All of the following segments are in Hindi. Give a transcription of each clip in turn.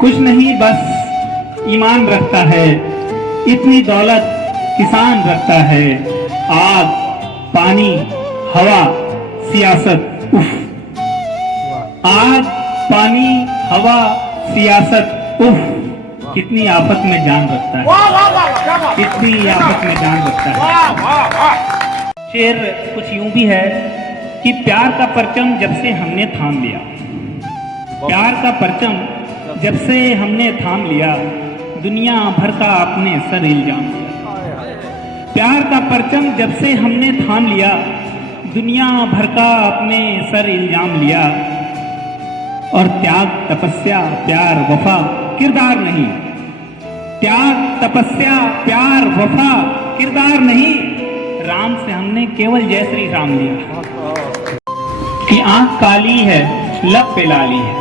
कुछ नहीं बस ईमान रखता है, इतनी दौलत किसान रखता है। आग, पानी, हवा, सियासत, उफ। आग, पानी, हवा, सियासत, उफ। कितनी आफत में जान रखता है, कितनी आफत में जान रखता है। शेर कुछ यूं भी है कि प्यार का परचम जब से हमने थाम लिया, प्यार का परचम जब से हमने थाम लिया, दुनिया भर का अपने सर इल्जाम लिया। प्यार का परचम जब से हमने थाम लिया, दुनिया भर का अपने सर इल्जाम लिया। और त्याग, तपस्या, प्यार, वफा किरदार नहीं। त्याग, तपस्या, प्यार, वफा किरदार नहीं। राम से हमने केवल जय श्री राम लिया। कि आंख काली है, लब पे लाली है,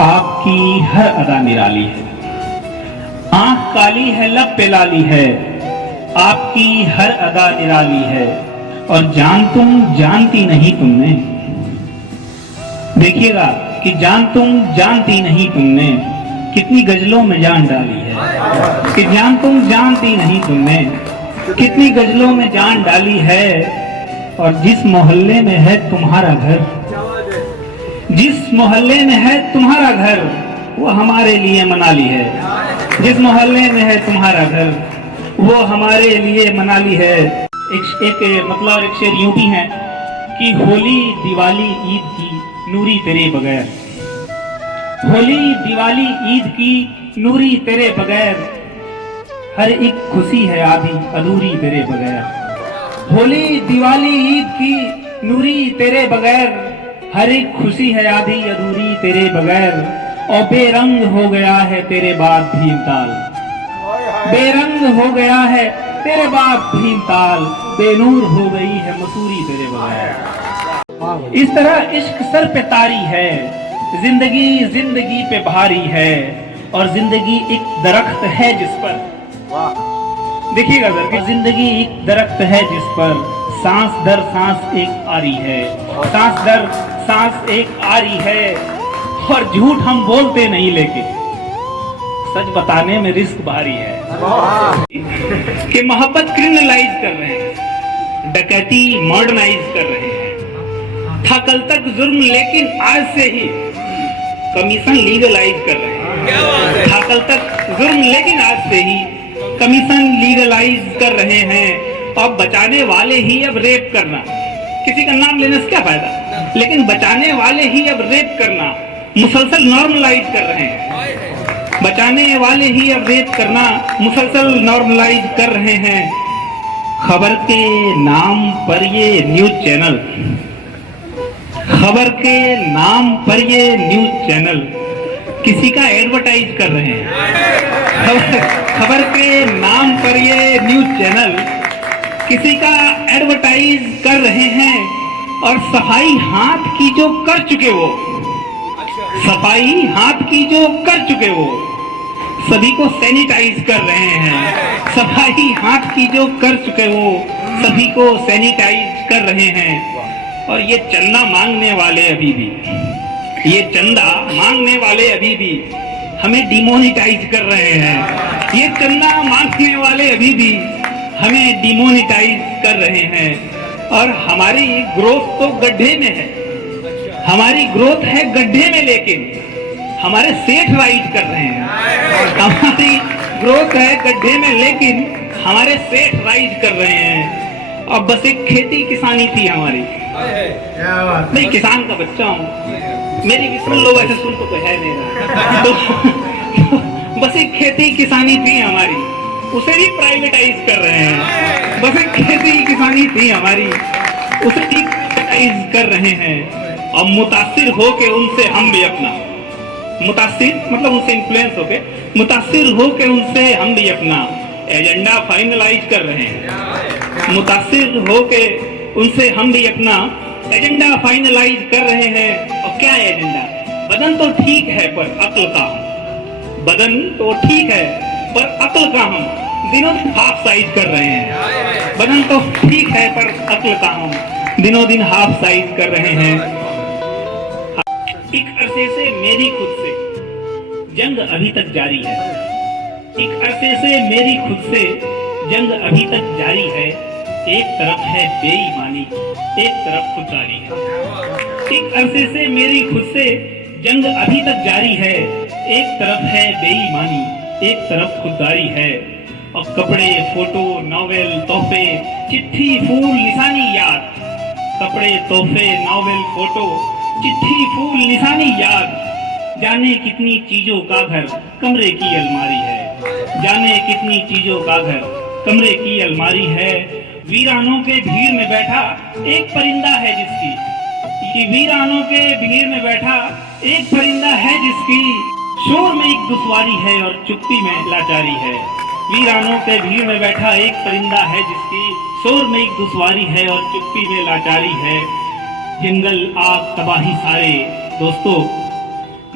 आपकी हर अदा निराली है। आंख काली है, लब पे लाली है, आपकी हर अदा निराली है। और जान तुम जानती नहीं तुमने, देखिएगा कि जान तुम जानती नहीं तुमने, कितनी गजलों में जान डाली है। कि जान तुम जानती नहीं तुमने, कितनी गजलों में जान डाली है। और जिस मोहल्ले में है तुम्हारा घर, जिस मोहल्ले में है तुम्हारा घर, वो हमारे लिए मनाली है। जिस मोहल्ले में है तुम्हारा घर, वो हमारे लिए मनाली है। एक शेर यूं भी है कि होली दिवाली ईद की नूरी तेरे बगैर, होली दिवाली ईद की नूरी तेरे बगैर, हर एक खुशी है आधी अधूरी तेरे बगैर। होली दिवाली ईद की नूरी तेरे बगैर, हर एक खुशी है आधी अधूरी तेरे बगैर। और बेरंग हो गया है तेरे बाद भीमताल, बेरंग हो गया है तेरे बाद भीमताल, बेनूर हो गई है मसूरी तेरे बगैर। इस तरह इश्क सर पे तारी है, जिंदगी जिंदगी पे भारी है। और जिंदगी एक दरख्त है जिस पर, देखिएगा सर कि जिंदगी एक दरख्त है जिस पर सांस दर सांस एक आरी है, सांस दर सांस एक आरी है। और झूठ हम बोलते नहीं, लेकिन सच बताने में रिस्क भारी है। कि मोहब्बत क्रिमिनलाइज कर रहे हैं, डकैती मॉडर्नाइज कर रहे हैं। था कल तक जुर्म लेकिन आज से ही कमीशन लीगलाइज कर रहे हैं। था कल तक जुर्म लेकिन आज से ही कमीशन लीगलाइज कर रहे हैं। अब बचाने वाले ही अब रेप करना, किसी का नाम लेने से क्या फायदा, लेकिन बचाने वाले ही अब रेप करना मुसलसल नॉर्मलाइज कर रहे हैं। बचाने वाले ही अब रेप करना मुसलसल नॉर्मलाइज कर रहे हैं। खबर के नाम पर ये न्यूज चैनल, खबर के नाम पर ये न्यूज चैनल किसी का एडवर्टाइज कर रहे हैं। खबर के नाम पर ये न्यूज चैनल किसी का एडवर्टाइज कर रहे हैं। और सफाई हाथ की जो कर चुके वो, सफाई हाथ की जो कर चुके वो सभी को सैनिटाइज कर रहे हैं। सफाई हाथ की जो कर चुके वो सभी को सैनिटाइज कर रहे हैं। और ये चंदा मांगने वाले अभी भी, ये चंदा मांगने वाले अभी भी हमें डिमोनिटाइज कर रहे हैं। ये चंदा मांगने वाले अभी भी हमें डिमोनिटाइज कर रहे हैं। और हमारी ग्रोथ तो गड्ढे में है, हमारी ग्रोथ है गड्ढे में, लेकिन हमारे सेठ राइज कर रहे हैं। हमारी ग्रोथ है गड्ढे में, लेकिन हमारे सेठ राइज कर रहे हैं। अब बस एक खेती किसानी थी हमारी, मैं किसान का बच्चा हूँ, मेरी भी सुन लो, वैसे सुन तो है नहीं रहा। तो बस एक खेती किसानी थी हमारी, उसे भी प्राइवेटाइज कर रहे हैं। बस एक खेती किसानी थी हमारी, उसे भी प्राइवेटाइज कर रहे हैं। और मुतासिर होके उनसे हम भी अपना, मुतासिर मतलब उनसे इन्फ्लुएंस होके, मुतासिर होके उनसे हम भी अपना एजेंडा फाइनलाइज कर रहे हैं। मुतासिर होके उनसे हम भी अपना एजेंडा फाइनलाइज कर रहे हैं। और क्या एजेंडा? बदन तो ठीक है पर अक्ल का हम, बदन तो ठीक है पर अक्ल का हम दिनों दिन हाफ साइज कर रहे हैं। बदन तो ठीक है पर अक्ल का हम दिनों दिन हाफ साइज कर रहे हैं। एक अरसे से मेरी खुद से जंग अभी तक जारी है। एक अरसे से मेरी खुद से जंग अभी तक जारी है। एक तरफ है बेईमानी, एक तरफ खुददारी है। एक अरसे से मेरी खुद से जंग अभी तक जारी है। एक तरफ है बेईमानी, एक तरफ खुददारी है। और कपड़े, फोटो, नॉवेल, तोहफे, चिट्ठी, फूल, निशानी, याद। कपड़े, तोहफे, नॉवेल, फोटो, चिट्ठी, फूल, निशानी, याद। जाने कितनी चीजों का घर कमरे की अलमारी है। जाने कितनी चीजों का घर कमरे की अलमारी है। वीरानों के भीड़ में बैठा एक परिंदा है जिसकी, कि वीरानों के भीड़ में बैठा एक परिंदा है जिसकी शोर में एक दुश्वारी है और चुप्पी में लाचारी है। वीरानों के भीड़ में बैठा एक परिंदा है जिसकी शोर में एक दुश्वारी है और चुप्पी में लाचारी है। जंगल, आग, तबाही सारे, दोस्तों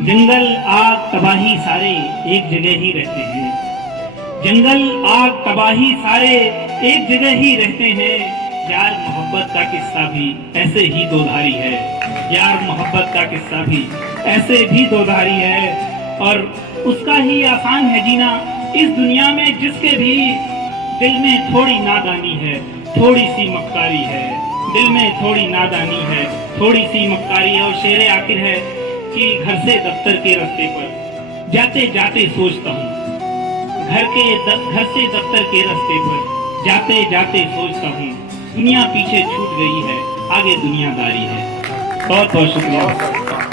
जंगल, आग, तबाही सारे एक जगह ही रहते हैं। जंगल, आग, तबाही सारे एक जगह ही रहते हैं। यार मोहब्बत का किस्सा भी ऐसे ही दोधारी है। यार मोहब्बत का किस्सा भी ऐसे भी दोधारी है। और उसका ही आसान है जीना इस दुनिया में जिसके भी दिल में थोड़ी नादानी है, थोड़ी सी मक्कारी है। दिल में थोड़ी नादानी है, थोड़ी सी मक्कारी है। और शेर आखिर है कि घर से दफ्तर के रास्ते पर जाते जाते सोचता हूँ, घर से दफ्तर के रास्ते पर जाते जाते सोचता हूँ, दुनिया पीछे छूट गई है, आगे दुनियादारी है। बहुत बहुत शुक्रिया।